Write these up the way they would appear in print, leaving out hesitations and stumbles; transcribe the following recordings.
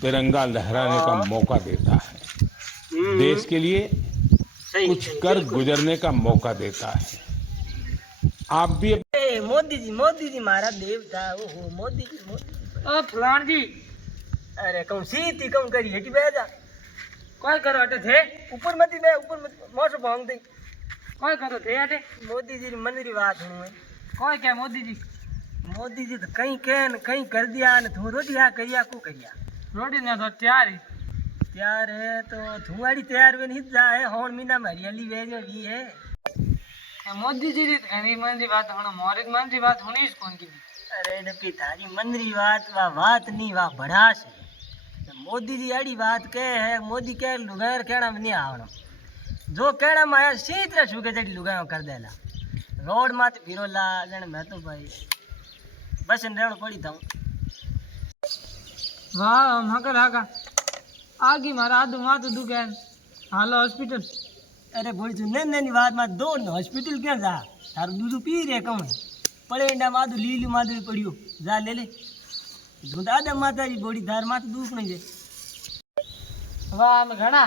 तिरंगा लहराने का मौका देता है, देश के लिए कुछ कर गुजरने का मौका देता है। आप भी मोदी जी मारा देवता। ओहो मोदी जी ओ फलान जी अरे कहूँ सीधी कहूँ करी हेटी बह जा कोई करो अटे थे ऊपर मत मैं ऊपर मत मोटो भांग दे कोई करो थे अटे मोदी जी मन री बात हूँ कोई क्या मोदी जी तो कहीं कर दिया ने तू रोटी आ करिया को करिया रोटी ना तो तैयार ही तैयार है तो थुआड़ी तैयार वे नहीं जा है होण महीना में हरियाली वेज भी है मोदी जी री एनी मन री बात होना मोरे मन री बात होनी इस कौन की अरे डपी थारी मन री बात बात नहीं वा भड़ास है मोदी जी आड़ी बात के है मोदी के लुगायर कहना में नहीं आवना जो कहना में आया सी तरह छुके तेरी लुगायो कर देला रोड मात फिरो ला जण मैं तो भाई बस रहण पड़ी था वाह मगर आगा आगी मारा आदू मातो दुखे हालो हॉस्पिटल अरे बोली तू नैनी बात में दौड़ हॉस्पिटल क्या जा थारू दूध पी रे कम पड़े माधु लीलू माधु पड़ियो जा ले ले दादा माता जी बोड़ी धार माता दुख नहीं दे वाह मैं घना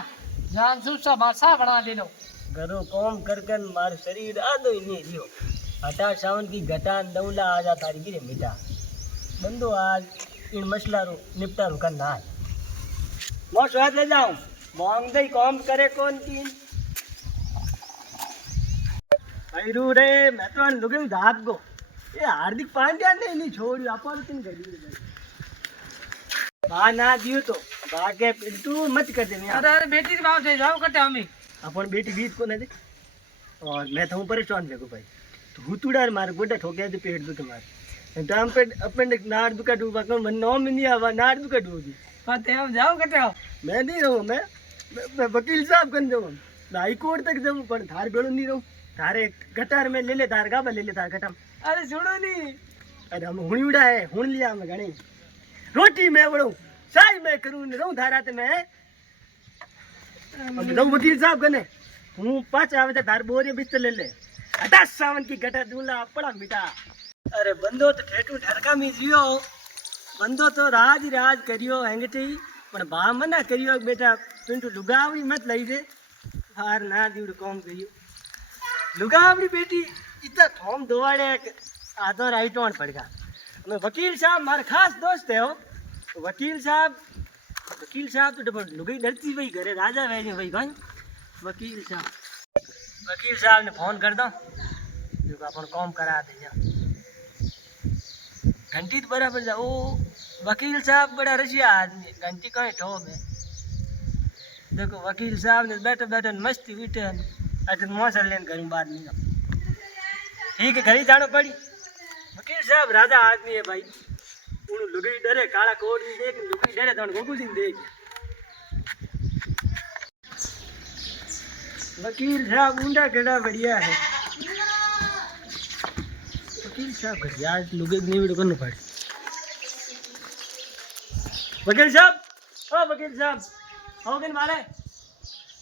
जान सुसा बासा बना ले लो घरों कौम कर मार शरीर आदो ही नहीं रियो हटा सावन की घटा दौला आजा तारी गिरे मिटा बंदो आज इन मसला रो निपटा रो करना है मैं स्वाद ले जाऊं मांग दई कौम करे कौन की भाई रे मैं तो लुगे धाप गो ये हार्दिक पांड्या ने नहीं छोड़ी अपन तीन गली बा ना दियो तो बाके पिंटू मत कर दे अरे अरे बेटी बाप से जाओ कटे हमें अपन बेटी बीत को ना दे और मैं तो परेशान देखो भाई तो हुतुड़ा मार गोडा ठोके दे पेट दुखे मार टाइम पे अपेंडिक्स नाड़ दुखा डूबा कर मन नो में नहीं आवा नाड़ दुखा डूबी पते हम जाओ कटे हो मैं नहीं रहूं मैं वकील साहब कन जाऊं हाई कोर्ट तक जाऊं पर थार बेड़ो नहीं रहूं थारे गटार में ले ले थार गाबा ले ले थार गटा अरे सुनो नहीं अरे हम हुणी उड़ा है हुण लिया मैं घणी रोटी मैं बड़ू साई मैं करूं रहूं थारा ते मैं अब रहूं वकील साहब कने हूं पाँच आवे तो थार बोरे बिस्तर ले ले हटा सावन की गटा दूला पड़ा मिटा अरे बंदो तो ठेठू ठरका में जियो बंदो तो राज ही राज करियो हेंगटी पण बा मना करियो बेटा पिंटू लुगावड़ी मत लई दे हार ना दीड़ कौम करियो लुगावड़ी बेटी इतना थोम दौड़े आधो राइट ऑन पड़ गया मैं वकील साहब मारे खास दोस्त है हो वकील साहब तो डबल लुगाई डरती भाई घरे राजा वैसे भाई कौन वकील साहब ने फोन कर दो जो अपन कॉम करा दे जा घंटी तो बराबर जा ओ वकील साहब बड़ा रशिया आदमी घंटी कहीं ठो में देखो वकील साहब ने बैठे बैठे मस्ती बीटे अटन मौसम लेन घर बात नहीं ठीक है घर ही जानो पड़ी वकील साहब राजा आदमी है भाई उन लुगाई डरे काला कोट नहीं देख लुगाई डरे तो गोकुल सिंह देख वकील साहब ऊंडा केड़ा बढ़िया है वकील साहब घर यार लुगाई नहीं वीडियो करना पड़े वकील साहब ओ वकील साहब हो गए मारे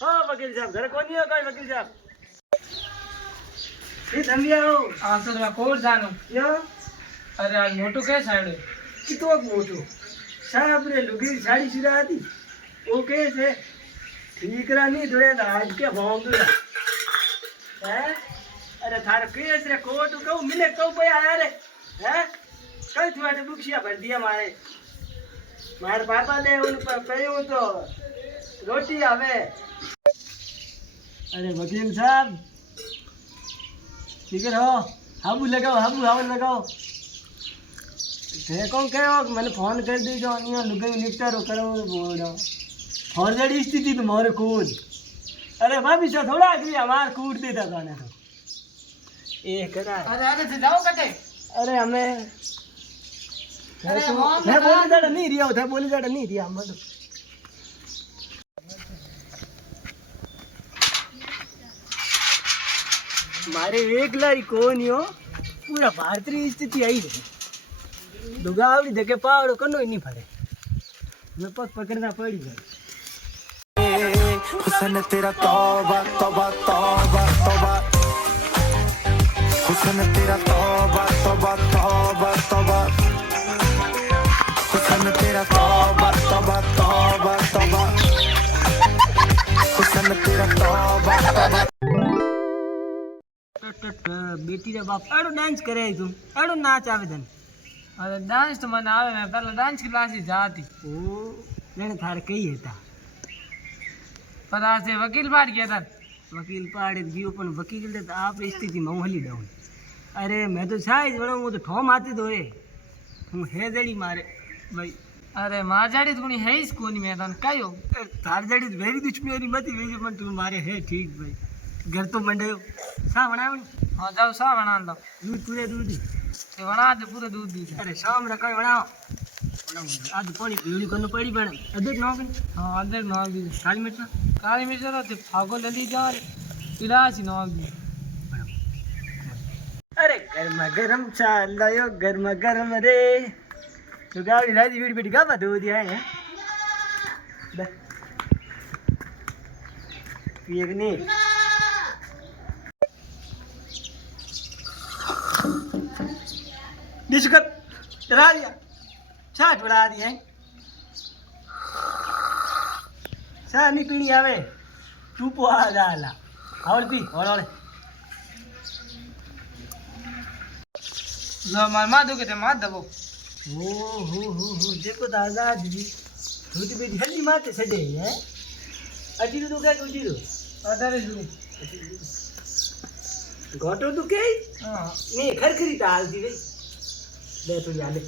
ओ वकील साहब घर कौन है कोई वकील साहब ये धमिया हो आसर में कोर जानो यो अरे आज मोटू के साइड कितो मोटू साहब रे लुगी साड़ी सिरा आती वो कैसे ठीक रा नहीं धोए आज के भौंग दो है अरे थार केस रे कोट को मिले को पे आया रे है कई थुआटे बुक्सिया भर दिया मारे पापा ने उन पर कहो तो रोटी आवे अरे वकील साहब ठीक है हो हाबू लगाओ थे कौन कहो मैंने फोन कर दी जो यहाँ लुगाई निपटारो करो बोलो ऑलरेडी स्थिति तुम्हारे कूद अरे भाभी से थोड़ा अगली हमार कूद देता था ना तो ये करा अरे अरे से जाओ कटे अरे हमें मैं बोली जाड़ा नहीं रिया उधर बोली जाड़ा नहीं रिया हम तो मारे एक लारी कौन हो पूरा भारतीय स्थिति आई है दुगावड़ी देखे पहाड़ों कनो ही नहीं फड़े मैं पग पकड़ना पड़ी है हुसन तेरा तौबा तौबा तौबा तौबा हुसन तेरा तौबा तौबा तौबा तौबा हुसन तेरा तौबा बेटी रे बाप एड़ो डांस करे तू एड़ो नाच आवे तन अरे डांस तो મને આવે મેં પહેલા ડાન્સ ક્લાસીસ જાતી ओ लेने थार कई हेता पर आज से वकील पाड़ गया था वकील पाड़े जीव पण वकील दे तो आप स्थिति में हली डाउन अरे मैं तो साइज बनो वो तो ठोम आती तो रे हूँ है जड़ी मारे भाई अरे मार जाड़ी थोड़ी है ही कोनी में तन कयो थार जड़ी वेरी दुश्मनी मती वेरी मन तू मारे है ठीक भाई घर तो मंडयो सा बनावणी हां जाओ सा बना दो दूध पूरे दूध ये बना दे पूरे दूध दी अरे शाम रा कोई बनाओ आज पानी पीड़ी करनो पड़ी पण अदर ना के हां अंदर नाग दी काली मिर्च रो ते फागो लली जा इलाज नाग दी अरे गर्मा गरम चाल लायो गर्मा गरम रे तो गाड़ी राजी वीड बेटी गावा दो दिया है ले पिए कि नहीं डिस्कट चला दिया छाट बढ़ा दिया है सा नहीं पीनी आवे चुप आ जाला और पी और लो मार मार दो के ते मार दबो हो देखो दादा जी छोटी बेटी हल्ली माते सडे है अजीरो तो क्या गुजीरो अदर जुनी घोटो तो के हां नहीं खरखरी ताल दी रे ले तो याले